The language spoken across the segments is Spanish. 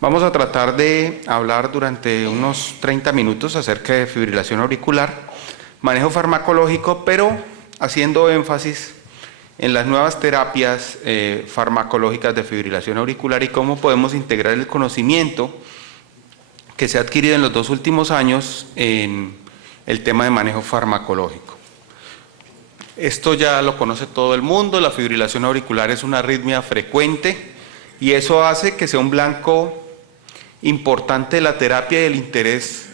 Vamos a tratar de hablar durante unos 30 minutos acerca de fibrilación auricular, manejo farmacológico, pero haciendo énfasis en las nuevas terapias farmacológicas de fibrilación auricular y cómo podemos integrar el conocimiento que se ha adquirido en los 2 últimos años en el tema de manejo farmacológico. Esto ya lo conoce todo el mundo, la fibrilación auricular es una arritmia frecuente y eso hace que sea un blanco importante de la terapia y el interés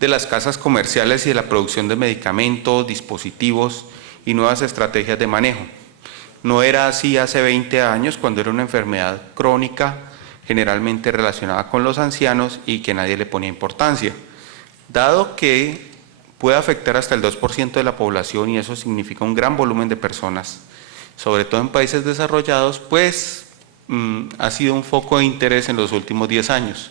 de las casas comerciales y de la producción de medicamentos, dispositivos y nuevas estrategias de manejo. No era así hace 20 años, cuando era una enfermedad crónica, generalmente relacionada con los ancianos y que nadie le ponía importancia. Dado que puede afectar hasta el 2% de la población y eso significa un gran volumen de personas, sobre todo en países desarrollados, pues ha sido un foco de interés en los últimos 10 años.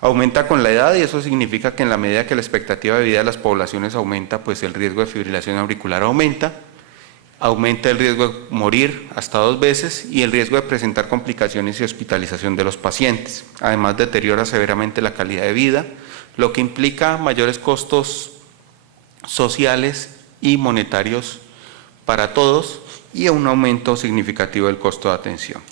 Aumenta con la edad y eso significa que en la medida que la expectativa de vida de las poblaciones aumenta, pues el riesgo de fibrilación auricular aumenta el riesgo de morir hasta 2 veces y el riesgo de presentar complicaciones y hospitalización de los pacientes. Además, deteriora severamente la calidad de vida, lo que implica mayores costos sociales y monetarios para todos y un aumento significativo del costo de atención.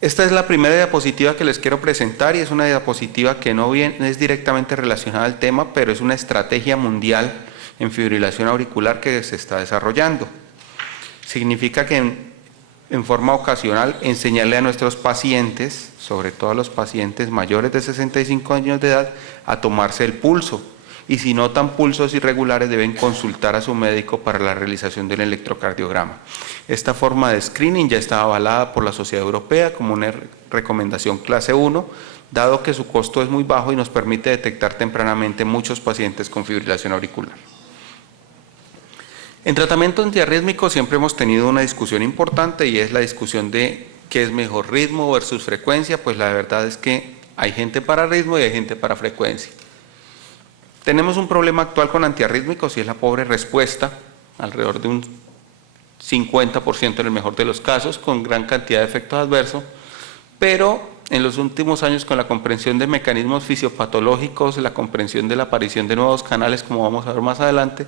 Esta es la primera diapositiva que les quiero presentar y es una diapositiva que no es directamente relacionada al tema, pero es una estrategia mundial en fibrilación auricular que se está desarrollando. Significa que en forma ocasional enseñarle a nuestros pacientes, sobre todo a los pacientes mayores de 65 años de edad, a tomarse el pulso. Y si notan pulsos irregulares deben consultar a su médico para la realización del electrocardiograma. Esta forma de screening ya está avalada por la Sociedad Europea como una recomendación clase 1, dado que su costo es muy bajo y nos permite detectar tempranamente muchos pacientes con fibrilación auricular. En tratamiento antiarrítmico siempre hemos tenido una discusión importante y es la discusión de qué es mejor, ritmo versus frecuencia. Pues la verdad es que hay gente para ritmo y hay gente para frecuencia. Tenemos un problema actual con antiarrítmicos y es la pobre respuesta, alrededor de un 50% en el mejor de los casos, con gran cantidad de efectos adversos, pero en los últimos años con la comprensión de mecanismos fisiopatológicos, la comprensión de la aparición de nuevos canales, como vamos a ver más adelante,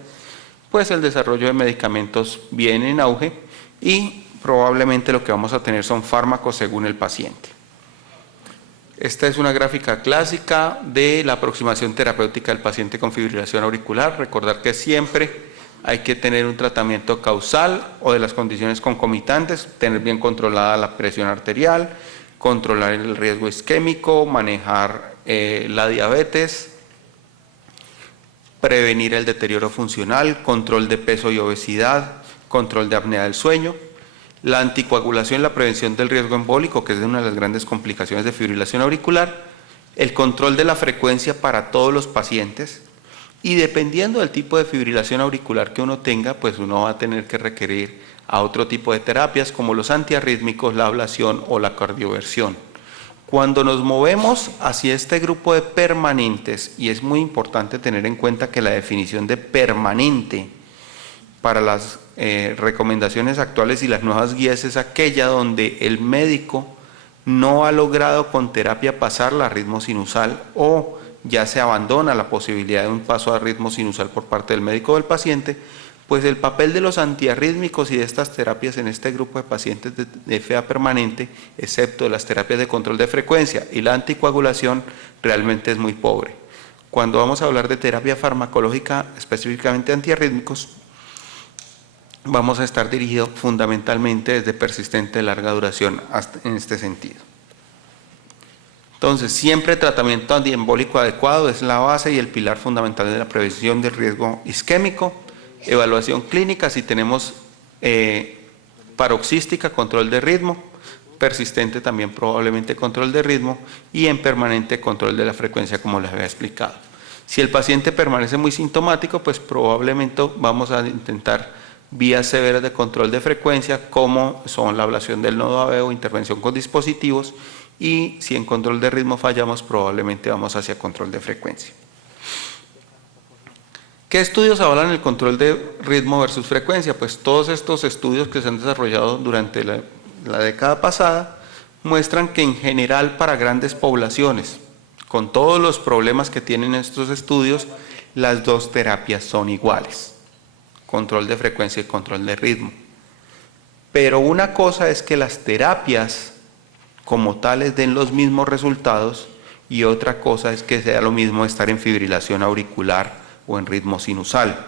pues el desarrollo de medicamentos viene en auge y probablemente lo que vamos a tener son fármacos según el paciente. Esta es una gráfica clásica de la aproximación terapéutica del paciente con fibrilación auricular. Recordar que siempre hay que tener un tratamiento causal o de las condiciones concomitantes, tener bien controlada la presión arterial, controlar el riesgo isquémico, manejar la diabetes, prevenir el deterioro funcional, control de peso y obesidad, control de apnea del sueño. La anticoagulación y la prevención del riesgo embólico, que es una de las grandes complicaciones de fibrilación auricular, el control de la frecuencia para todos los pacientes y dependiendo del tipo de fibrilación auricular que uno tenga, pues uno va a tener que requerir a otro tipo de terapias como los antiarrítmicos, la ablación o la cardioversión. Cuando nos movemos hacia este grupo de permanentes, y es muy importante tener en cuenta que la definición de permanente para las recomendaciones actuales y las nuevas guías es aquella donde el médico no ha logrado con terapia pasar a ritmo sinusal o ya se abandona la posibilidad de un paso a ritmo sinusal por parte del médico o del paciente, pues el papel de los antiarrítmicos y de estas terapias en este grupo de pacientes de FA permanente, excepto las terapias de control de frecuencia y la anticoagulación, realmente es muy pobre. Cuando vamos a hablar de terapia farmacológica, específicamente antiarrítmicos, vamos a estar dirigidos fundamentalmente desde persistente de larga duración hasta en este sentido. Entonces, siempre tratamiento antiembólico adecuado es la base y el pilar fundamental de la prevención del riesgo isquémico. Evaluación clínica, si tenemos paroxística, control de ritmo, persistente también probablemente control de ritmo y en permanente control de la frecuencia, como les había explicado. Si el paciente permanece muy sintomático, pues probablemente vamos a intentar vías severas de control de frecuencia, como son la ablación del nodo AV o intervención con dispositivos, y si en control de ritmo fallamos, probablemente vamos hacia control de frecuencia. ¿Qué estudios avalan el control de ritmo versus frecuencia? Pues todos estos estudios que se han desarrollado durante la década pasada muestran que en general para grandes poblaciones, con todos los problemas que tienen estos estudios, las dos terapias son iguales, control de frecuencia y control de ritmo. Pero una cosa es que las terapias como tales den los mismos resultados y otra cosa es que sea lo mismo estar en fibrilación auricular o en ritmo sinusal.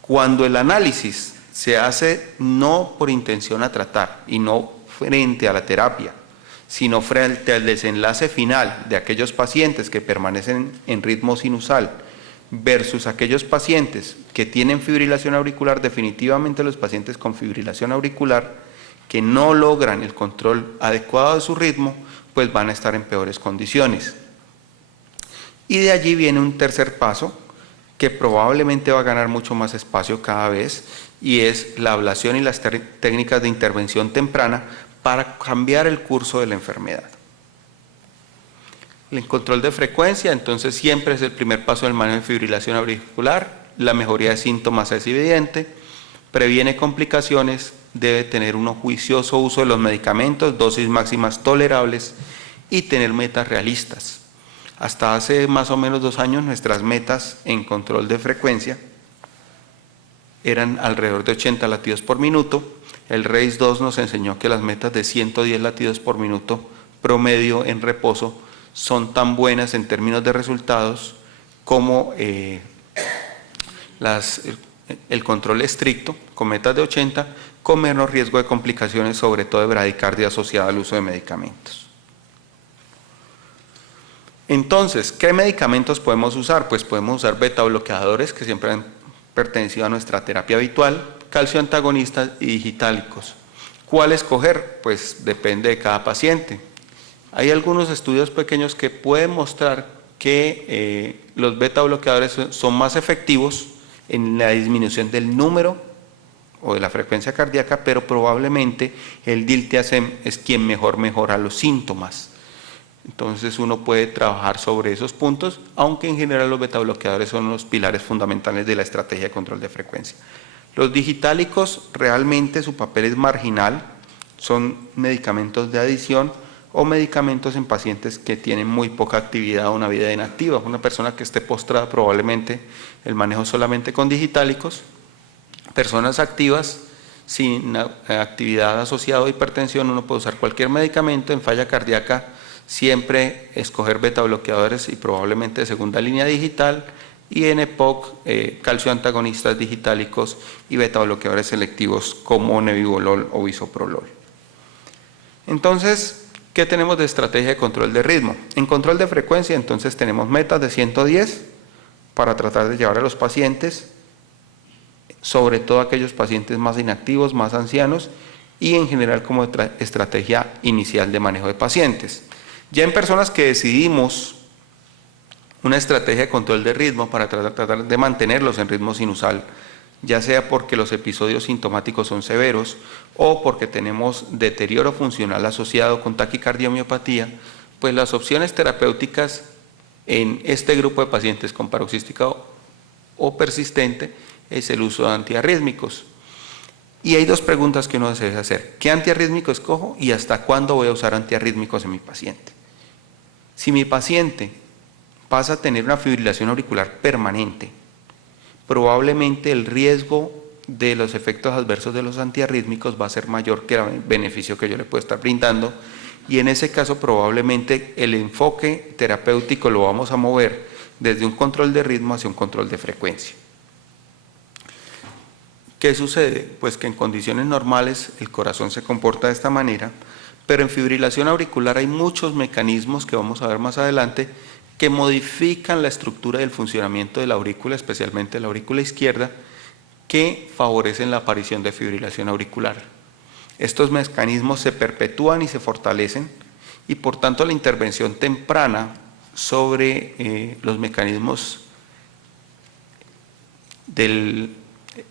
Cuando el análisis se hace no por intención a tratar y no frente a la terapia, sino frente al desenlace final de aquellos pacientes que permanecen en ritmo sinusal versus aquellos pacientes que tienen fibrilación auricular, definitivamente los pacientes con fibrilación auricular que no logran el control adecuado de su ritmo, pues van a estar en peores condiciones. Y de allí viene un tercer paso que probablemente va a ganar mucho más espacio cada vez, y es la ablación y las técnicas de intervención temprana para cambiar el curso de la enfermedad. El control de frecuencia, entonces, siempre es el primer paso del manejo de fibrilación auricular. La mejoría de síntomas es evidente, previene complicaciones, debe tener un juicioso uso de los medicamentos, dosis máximas tolerables y tener metas realistas. Hasta hace más o menos 2 años nuestras metas en control de frecuencia eran alrededor de 80 latidos por minuto. El RACE 2 nos enseñó que las metas de 110 latidos por minuto promedio en reposo son tan buenas en términos de resultados como el control estricto con metas de 80 con menos riesgo de complicaciones, sobre todo de bradicardia asociada al uso de medicamentos. Entonces, ¿qué medicamentos podemos usar? Pues podemos usar beta bloqueadores, que siempre han pertenecido a nuestra terapia habitual, calcio antagonistas y digitálicos. ¿Cuál escoger? Pues depende de cada paciente. Hay algunos estudios pequeños que pueden mostrar que los beta bloqueadores son más efectivos en la disminución del número o de la frecuencia cardíaca, pero probablemente el diltiazem es quien mejor mejora los síntomas. Entonces uno puede trabajar sobre esos puntos, aunque en general los beta bloqueadores son los pilares fundamentales de la estrategia de control de frecuencia. Los digitálicos realmente su papel es marginal, son medicamentos de adición o medicamentos en pacientes que tienen muy poca actividad o una vida inactiva. Una persona que esté postrada probablemente el manejo solamente con digitálicos. Personas activas sin actividad asociada a hipertensión, uno puede usar cualquier medicamento. En falla cardíaca siempre escoger beta bloqueadores y probablemente de segunda línea digital, y en EPOC calcio antagonistas digitálicos y beta bloqueadores selectivos como nebivolol o bisoprolol. Entonces, ¿qué tenemos de estrategia de control de ritmo? En control de frecuencia, entonces tenemos metas de 110 para tratar de llevar a los pacientes, sobre todo aquellos pacientes más inactivos, más ancianos, y en general como estrategia inicial de manejo de pacientes. Ya en personas que decidimos una estrategia de control de ritmo para tratar de mantenerlos en ritmo sinusal, ya sea porque los episodios sintomáticos son severos o porque tenemos deterioro funcional asociado con taquicardia o miopatía, pues las opciones terapéuticas en este grupo de pacientes con paroxística o persistente es el uso de antiarrítmicos. Y hay 2 preguntas que uno debe hacer: ¿qué antiarrítmico escojo y hasta cuándo voy a usar antiarrítmicos en mi paciente? Si mi paciente pasa a tener una fibrilación auricular permanente, probablemente el riesgo de los efectos adversos de los antiarrítmicos va a ser mayor que el beneficio que yo le puedo estar brindando, y en ese caso probablemente el enfoque terapéutico lo vamos a mover desde un control de ritmo hacia un control de frecuencia. ¿Qué sucede? Pues que en condiciones normales el corazón se comporta de esta manera, pero en fibrilación auricular hay muchos mecanismos que vamos a ver más adelante que modifican la estructura del funcionamiento de la aurícula, especialmente la aurícula izquierda, que favorecen la aparición de fibrilación auricular. Estos mecanismos se perpetúan y se fortalecen, y por tanto la intervención temprana sobre los mecanismos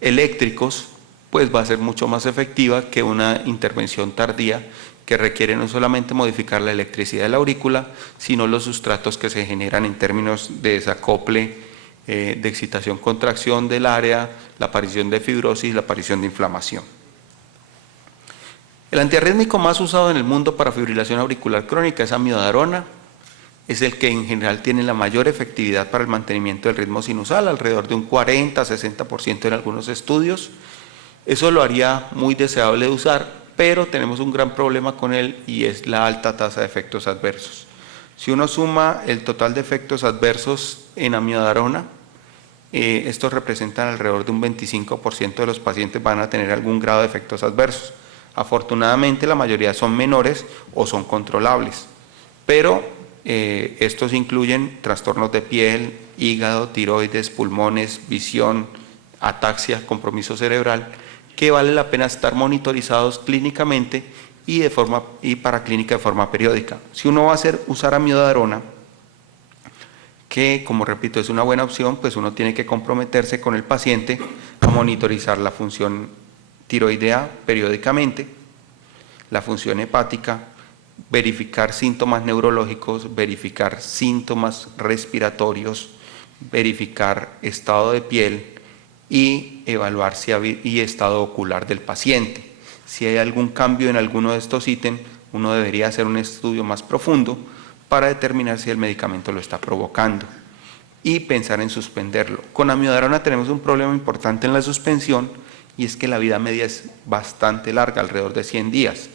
eléctricos pues va a ser mucho más efectiva que una intervención tardía que requiere no solamente modificar la electricidad de la aurícula, sino los sustratos que se generan en términos de desacople, de excitación-contracción del área, la aparición de fibrosis, la aparición de inflamación. El antiarrítmico más usado en el mundo para fibrilación auricular crónica es amiodarona. Es el que en general tiene la mayor efectividad para el mantenimiento del ritmo sinusal, alrededor de un 40-60% en algunos estudios. Eso lo haría muy deseable de usar, pero tenemos un gran problema con él y es la alta tasa de efectos adversos. Si uno suma el total de efectos adversos en amiodarona, estos representan alrededor de un 25% de los pacientes van a tener algún grado de efectos adversos. Afortunadamente la mayoría son menores o son controlables, pero estos incluyen trastornos de piel, hígado, tiroides, pulmones, visión, ataxia, compromiso cerebral, que vale la pena estar monitorizados clínicamente y para clínica de forma periódica. Si uno va a usar amiodarona, que como repito es una buena opción, pues uno tiene que comprometerse con el paciente a monitorizar la función tiroidea periódicamente, la función hepática, verificar síntomas neurológicos, verificar síntomas respiratorios, verificar estado de piel y evaluar y estado ocular del paciente. Si hay algún cambio en alguno de estos ítems, uno debería hacer un estudio más profundo para determinar si el medicamento lo está provocando y pensar en suspenderlo. Con amiodarona tenemos un problema importante en la suspensión y es que la vida media es bastante larga, alrededor de 100 días.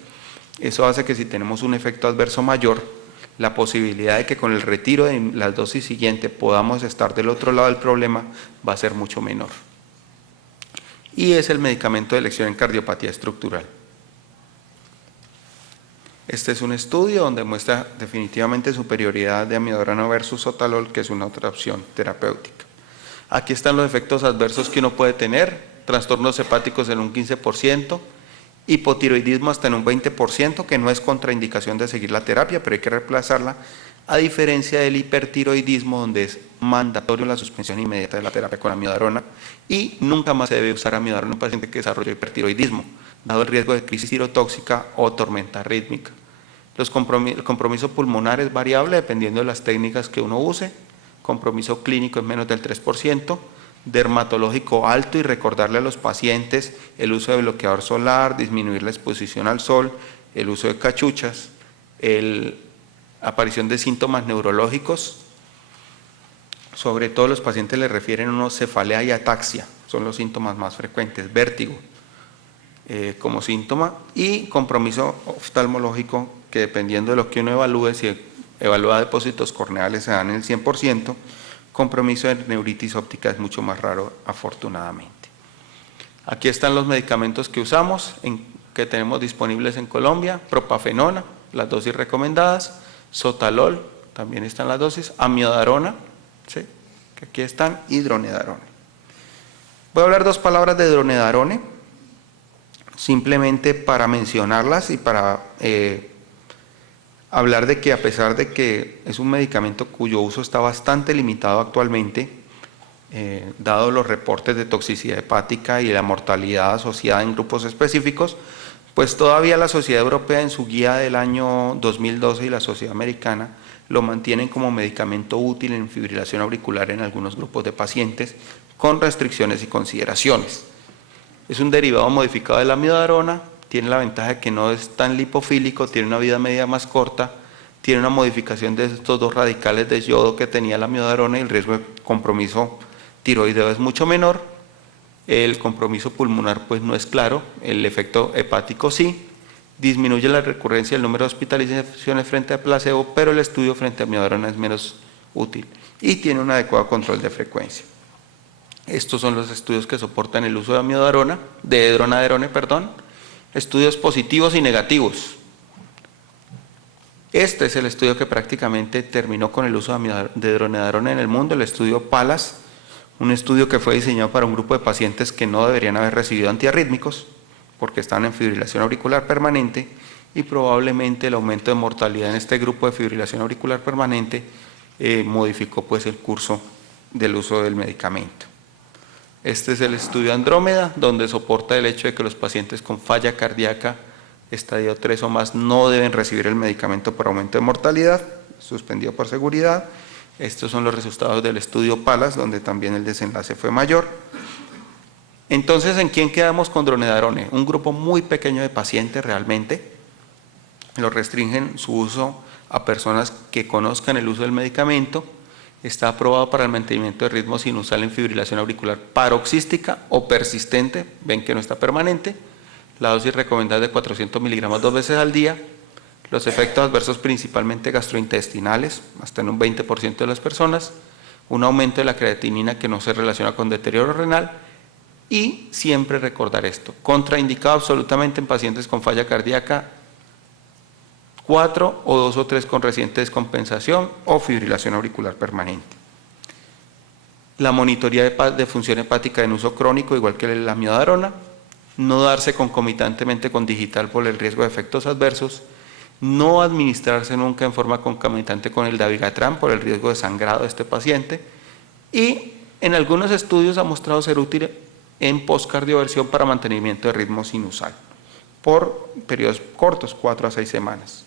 Eso hace que si tenemos un efecto adverso mayor, la posibilidad de que con el retiro de la dosis siguiente podamos estar del otro lado del problema va a ser mucho menor. Y es el medicamento de elección en cardiopatía estructural. Este es un estudio donde muestra definitivamente superioridad de amiodarona versus sotalol, que es una otra opción terapéutica. Aquí están los efectos adversos que uno puede tener: trastornos hepáticos en un 15%, hipotiroidismo hasta en un 20%, que no es contraindicación de seguir la terapia, pero hay que reemplazarla, a diferencia del hipertiroidismo, donde es mandatorio la suspensión inmediata de la terapia con amiodarona, y nunca más se debe usar amiodarona en un paciente que desarrolla hipertiroidismo, dado el riesgo de crisis tirotóxica o tormenta arrítmica. El compromiso pulmonar es variable dependiendo de las técnicas que uno use. Compromiso clínico es menos del 3%, dermatológico alto, y recordarle a los pacientes el uso de bloqueador solar, disminuir la exposición al sol, el uso de cachuchas, aparición de síntomas neurológicos. Sobre todo los pacientes le refieren unos cefalea y ataxia, son los síntomas más frecuentes, vértigo como síntoma, y compromiso oftalmológico, que dependiendo de lo que uno evalúe, si evalúa depósitos corneales se dan en el 100%, compromiso de neuritis óptica es mucho más raro, afortunadamente. Aquí están los medicamentos que usamos, que tenemos disponibles en Colombia: propafenona, las dosis recomendadas; sotalol, también están las dosis; amiodarona, ¿sí?, que aquí están; y dronedarone. Voy a hablar dos palabras de dronedarone, simplemente para mencionarlas y para hablar de que, a pesar de que es un medicamento cuyo uso está bastante limitado actualmente, dado los reportes de toxicidad hepática y la mortalidad asociada en grupos específicos, pues todavía la Sociedad Europea, en su guía del año 2012, y la Sociedad Americana lo mantienen como medicamento útil en fibrilación auricular en algunos grupos de pacientes, con restricciones y consideraciones. Es un derivado modificado de la amiodarona, tiene la ventaja de que no es tan lipofílico, tiene una vida media más corta, tiene una modificación de estos dos radicales de yodo que tenía la amiodarona, y el riesgo de compromiso tiroideo es mucho menor. El compromiso pulmonar pues no es claro, el efecto hepático sí, disminuye la recurrencia del número de hospitalizaciones frente a placebo, pero el estudio frente a amiodarona es menos útil y tiene un adecuado control de frecuencia. Estos son los estudios que soportan el uso de amiodarona, de dronedarone, estudios positivos y negativos. Este es el estudio que prácticamente terminó con el uso de dronedarone en el mundo, el estudio PALAS, un estudio que fue diseñado para un grupo de pacientes que no deberían haber recibido antiarrítmicos porque están en fibrilación auricular permanente, y probablemente el aumento de mortalidad en este grupo de fibrilación auricular permanente modificó pues el curso del uso del medicamento. Este es el estudio Andrómeda, donde soporta el hecho de que los pacientes con falla cardíaca estadio 3 o más no deben recibir el medicamento por aumento de mortalidad, suspendido por seguridad. Estos son los resultados del estudio PALAS, donde también el desenlace fue mayor. Entonces, ¿en quién quedamos con dronedarone? Un grupo muy pequeño de pacientes realmente. Lo restringen su uso a personas que conozcan el uso del medicamento. Está aprobado para el mantenimiento de ritmo sinusal en fibrilación auricular paroxística o persistente. Ven que no está permanente. La dosis recomendada es de 400 miligramos 2 veces al día. Los efectos adversos principalmente gastrointestinales, hasta en un 20% de las personas. Un aumento de la creatinina que no se relaciona con deterioro renal. Y siempre recordar esto, contraindicado absolutamente en pacientes con falla cardíaca 4 o 2 o 3 con reciente descompensación o fibrilación auricular permanente. La monitoría de función hepática en uso crónico, igual que la amiodarona, no darse concomitantemente con digital por el riesgo de efectos adversos, no administrarse nunca en forma concomitante con el dabigatran por el riesgo de sangrado de este paciente, y en algunos estudios ha mostrado ser útil en postcardioversión para mantenimiento de ritmo sinusal por periodos cortos, 4 a 6 semanas.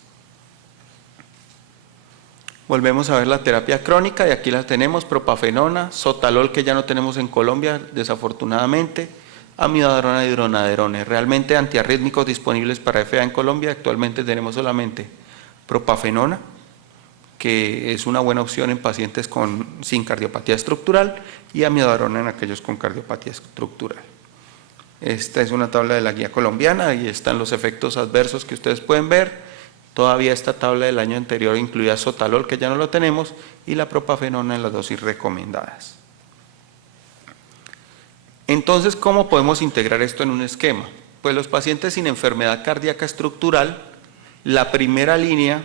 Volvemos a ver la terapia crónica y aquí la tenemos: propafenona, sotalol, que ya no tenemos en Colombia desafortunadamente, amidadarona y dronadarone. Realmente antiarrítmicos disponibles para FA en Colombia actualmente tenemos solamente propafenona, que es una buena opción en pacientes sin cardiopatía estructural, y amidadarona en aquellos con cardiopatía estructural. Esta es una tabla de la guía colombiana y están los efectos adversos que ustedes pueden ver. Todavía esta tabla del año anterior incluía sotalol, que ya no lo tenemos, y la propafenona en las dosis recomendadas. Entonces, ¿cómo podemos integrar esto en un esquema? Pues los pacientes sin enfermedad cardíaca estructural, la primera línea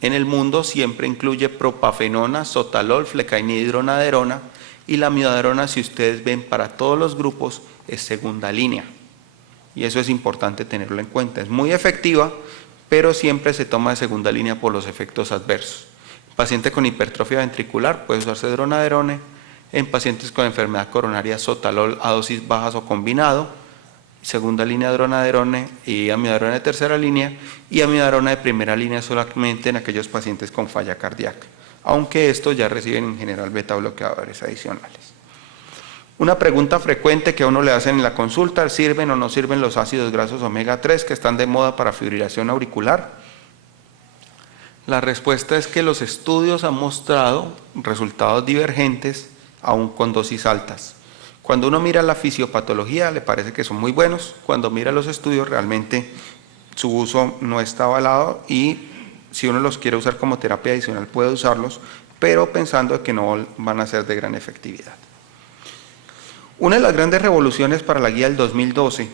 en el mundo siempre incluye propafenona, sotalol, flecainida y dronadarona, y la amiodarona, si ustedes ven, para todos los grupos es segunda línea. Y eso es importante tenerlo en cuenta. Es muy efectiva, pero siempre se toma de segunda línea por los efectos adversos. En paciente con hipertrofia ventricular puede usarse dronadarone, en pacientes con enfermedad coronaria sotalol a dosis bajas o combinado, segunda línea dronadarone y amiodarona de tercera línea, y amiodarona de primera línea solamente en aquellos pacientes con falla cardíaca, aunque estos ya reciben en general beta bloqueadores adicionales. Una pregunta frecuente que a uno le hacen en la consulta: ¿sirven o no sirven los ácidos grasos omega 3 que están de moda para fibrilación auricular? La respuesta es que los estudios han mostrado resultados divergentes aún con dosis altas. Cuando uno mira la fisiopatología le parece que son muy buenos, cuando mira los estudios realmente su uso no está avalado, y si uno los quiere usar como terapia adicional puede usarlos, pero pensando que no van a ser de gran efectividad. Una de las grandes revoluciones para la guía del 2012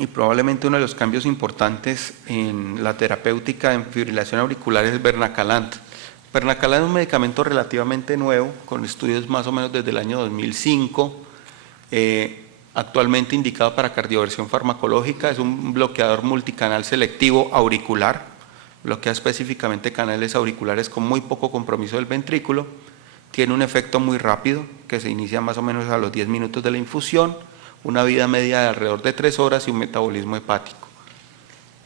y probablemente uno de los cambios importantes en la terapéutica en fibrilación auricular es Bernacalant. Bernacalant es un medicamento relativamente nuevo, con estudios más o menos desde el año 2005, actualmente indicado para cardioversión farmacológica. Es un bloqueador multicanal selectivo auricular, bloquea específicamente canales auriculares con muy poco compromiso del ventrículo. Tiene un efecto muy rápido, que se inicia más o menos a los 10 minutos de la infusión, una vida media de alrededor de 3 horas y un metabolismo hepático.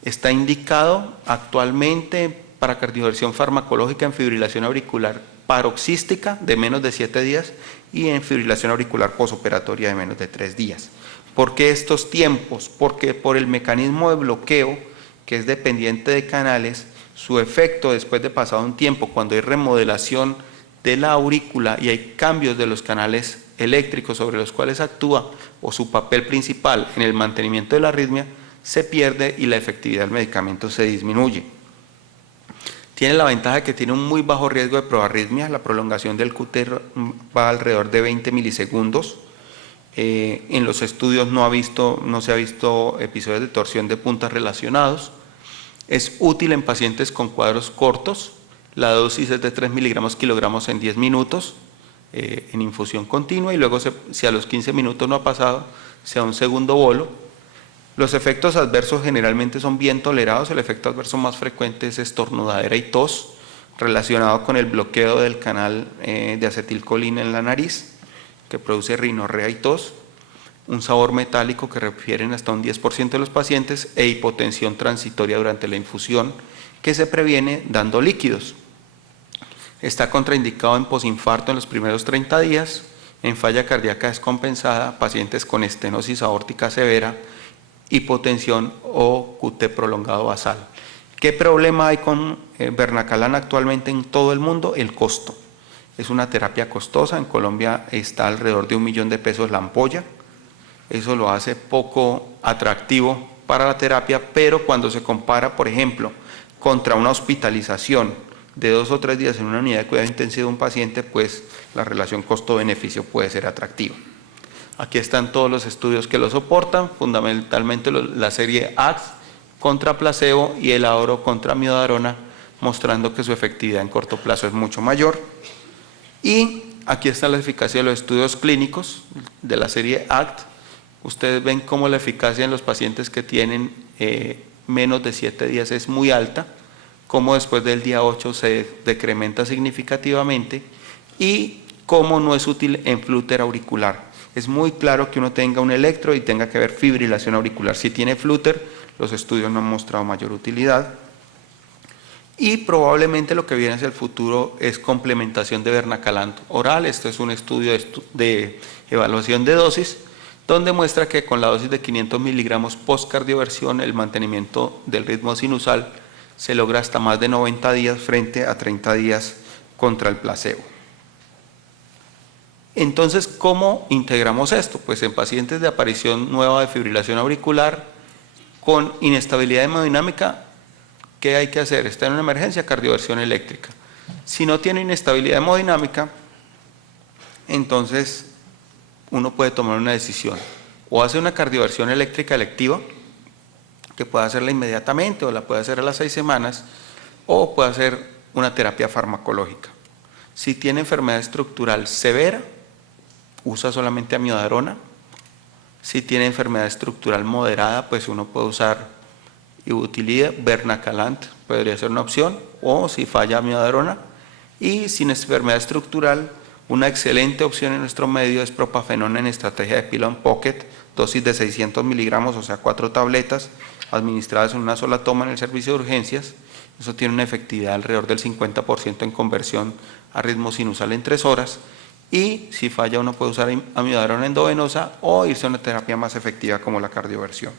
Está indicado actualmente para cardioversión farmacológica en fibrilación auricular paroxística de menos de 7 días y en fibrilación auricular posoperatoria de menos de 3 días. ¿Por qué estos tiempos? Porque por el mecanismo de bloqueo, que es dependiente de canales, su efecto después de pasado un tiempo, cuando hay remodelación de la aurícula y hay cambios de los canales eléctricos sobre los cuales actúa, o su papel principal en el mantenimiento de la arritmia, se pierde y la efectividad del medicamento se disminuye. Tiene la ventaja de que tiene un muy bajo riesgo de proarritmia. La prolongación del QT va alrededor de 20 milisegundos. En los estudios no se ha visto episodios de torsión de puntas relacionados. Es útil en pacientes con cuadros cortos. La dosis es de 3 miligramos kilogramos en 10 minutos en infusión continua, y luego si a los 15 minutos no ha pasado, se da un segundo bolo. Los efectos adversos generalmente son bien tolerados. El efecto adverso más frecuente es estornudadera y tos, relacionado con el bloqueo del canal de acetilcolina en la nariz, que produce rinorrea y tos. Un sabor metálico que refieren hasta un 10% de los pacientes, e hipotensión transitoria durante la infusión, que se previene dando líquidos. Está contraindicado en posinfarto en los primeros 30 días, en falla cardíaca descompensada, pacientes con estenosis aórtica severa, hipotensión o QT prolongado basal. ¿Qué problema hay con Bernacalan actualmente en todo el mundo? El costo. Es una terapia costosa, en Colombia está alrededor de $1.000.000 la ampolla, eso lo hace poco atractivo para la terapia, pero cuando se compara, por ejemplo, contra una hospitalización de 2 o 3 días en una unidad de cuidado intensivo de un paciente, pues la relación costo-beneficio puede ser atractiva. Aquí están todos los estudios que lo soportan, fundamentalmente la serie ACT contra placebo y el AORO contra miodarona, mostrando que su efectividad en corto plazo es mucho mayor. Y aquí está la eficacia de los estudios clínicos de la serie ACT. Ustedes ven cómo la eficacia en los pacientes que tienen menos de 7 días es muy alta, cómo después del día 8 se decrementa significativamente y cómo no es útil en flúter auricular. Es muy claro que uno tenga un electro y tenga que ver fibrilación auricular. Si tiene flúter, los estudios no han mostrado mayor utilidad. Y probablemente lo que viene hacia el futuro es complementación de Bernacalan oral. Esto es un estudio de evaluación de dosis, donde muestra que con la dosis de 500 miligramos post-cardioversión el mantenimiento del ritmo sinusal se logra hasta más de 90 días frente a 30 días contra el placebo. Entonces, ¿cómo integramos esto? Pues en pacientes de aparición nueva de fibrilación auricular con inestabilidad hemodinámica, ¿qué hay que hacer? Está en una emergencia, cardioversión eléctrica. Si no tiene inestabilidad hemodinámica, entonces uno puede tomar una decisión. O hace una cardioversión eléctrica electiva, que puede hacerla inmediatamente o la puede hacer a las 6 semanas, o puede hacer una terapia farmacológica. Si tiene enfermedad estructural severa, usa solamente amiodarona. Si tiene enfermedad estructural moderada, pues uno puede usar ibutilide, Bernacalan podría ser una opción, o si falla amiodarona. Y sin enfermedad estructural, una excelente opción en nuestro medio es propafenona en estrategia de pill and pocket, dosis de 600 miligramos, o sea 4 tabletas, administradas en una sola toma en el servicio de urgencias. Eso tiene una efectividad alrededor del 50% en conversión a ritmo sinusal en 3 horas. Y si falla, uno puede usar amiodarona endovenosa o irse a una terapia más efectiva como la cardioversión.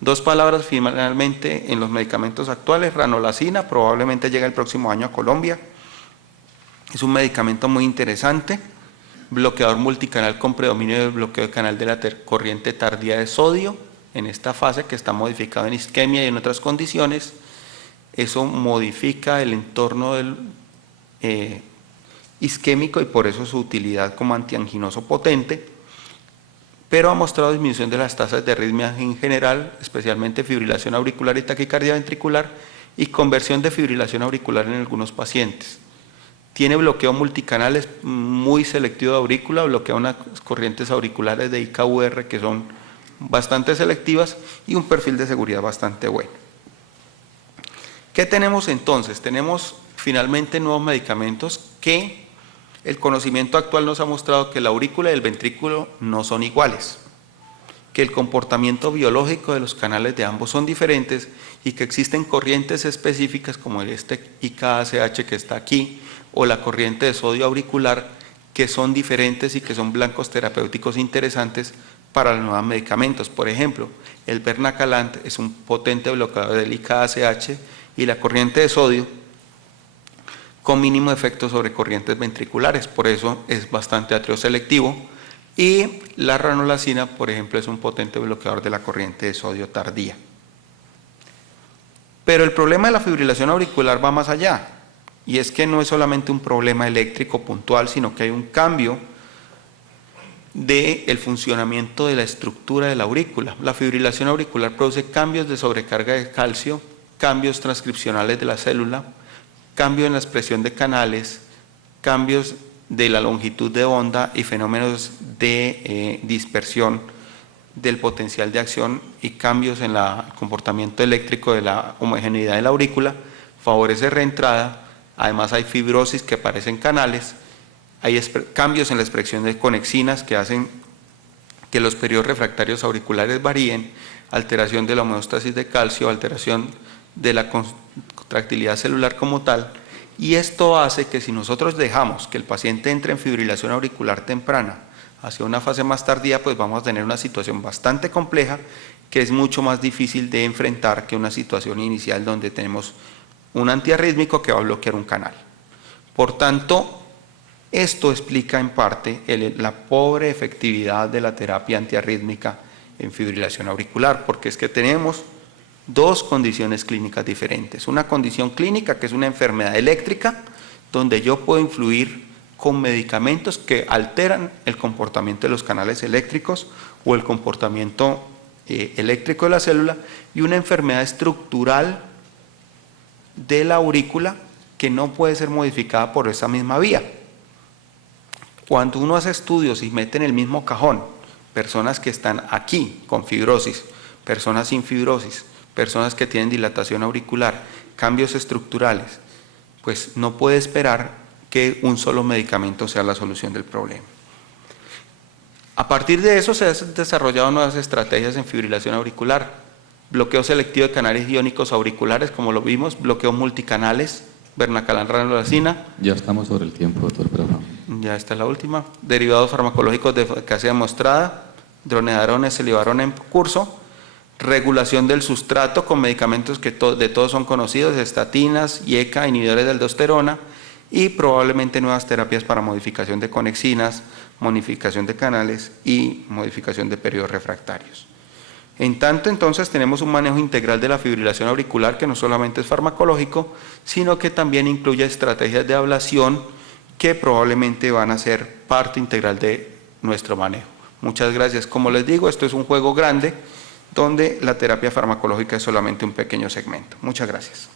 2 palabras finalmente en los medicamentos actuales. Ranolazina probablemente llega el próximo año a Colombia. Es un medicamento muy interesante, bloqueador multicanal con predominio del bloqueo de canal de la corriente tardía de sodio en esta fase que está modificado en isquemia y en otras condiciones. Eso modifica el entorno del isquémico y por eso su utilidad como antianginoso potente, pero ha mostrado disminución de las tasas de arritmia en general, especialmente fibrilación auricular y taquicardia ventricular, y conversión de fibrilación auricular en algunos pacientes. Tiene bloqueo multicanal, es muy selectivo de aurícula, bloquea unas corrientes auriculares de IKUR que son bastante selectivas y un perfil de seguridad bastante bueno. ¿Qué tenemos entonces? Tenemos finalmente nuevos medicamentos que el conocimiento actual nos ha mostrado que la aurícula y el ventrículo no son iguales, que el comportamiento biológico de los canales de ambos son diferentes y que existen corrientes específicas como este IKACH que está aquí o la corriente de sodio auricular que son diferentes y que son blancos terapéuticos interesantes para los nuevos medicamentos. Por ejemplo, el Bernacalan es un potente bloqueador del IKACH y la corriente de sodio con mínimo efecto sobre corrientes ventriculares, por eso es bastante atrioselectivo, y la ranolazina, por ejemplo, es un potente bloqueador de la corriente de sodio tardía. Pero el problema de la fibrilación auricular va más allá, y es que no es solamente un problema eléctrico puntual, sino que hay un cambio del funcionamiento de la estructura de la aurícula. La fibrilación auricular produce cambios de sobrecarga de calcio, cambios transcripcionales de la célula, cambio en la expresión de canales, cambios de la longitud de onda y fenómenos de dispersión del potencial de acción y cambios en el comportamiento eléctrico de la homogeneidad de la aurícula, favorece reentrada. Además hay fibrosis que aparece en canales, hay cambios en la expresión de conexinas que hacen que los periodos refractarios auriculares varíen, alteración de la homeostasis de calcio, alteración de la contractilidad celular como tal, Y esto hace que si nosotros dejamos que el paciente entre en fibrilación auricular temprana hacia una fase más tardía, pues vamos a tener una situación bastante compleja que es mucho más difícil de enfrentar que una situación inicial donde tenemos un antiarrítmico que va a bloquear un canal. Por tanto, esto explica en parte la pobre efectividad de la terapia antiarrítmica en fibrilación auricular, porque es que tenemos dos condiciones clínicas diferentes. Una condición clínica que es una enfermedad eléctrica, donde yo puedo influir con medicamentos que alteran el comportamiento de los canales eléctricos o el comportamiento eléctrico de la célula, y una enfermedad estructural de la aurícula que no puede ser modificada por esa misma vía. Cuando uno hace estudios y mete en el mismo cajón personas que están aquí con fibrosis, personas sin fibrosis, personas que tienen dilatación auricular, cambios estructurales, pues no puede esperar que un solo medicamento sea la solución del problema. A partir de eso se han desarrollado nuevas estrategias en fibrilación auricular, bloqueo selectivo de canales iónicos auriculares, como lo vimos, bloqueo multicanales, vernacalanracina. Ya estamos sobre el tiempo, doctor, pero no. Ya está la última. Derivados farmacológicos de eficacia demostrada, dronedarona, celibarona en curso, regulación del sustrato con medicamentos que de todos son conocidos, estatinas, IECA, inhibidores de aldosterona, y probablemente nuevas terapias para modificación de conexinas, modificación de canales y modificación de periodos refractarios. En tanto, entonces, tenemos un manejo integral de la fibrilación auricular que no solamente es farmacológico, sino que también incluye estrategias de ablación que probablemente van a ser parte integral de nuestro manejo. Muchas gracias. Como les digo, esto es un juego grande donde la terapia farmacológica es solamente un pequeño segmento. Muchas gracias.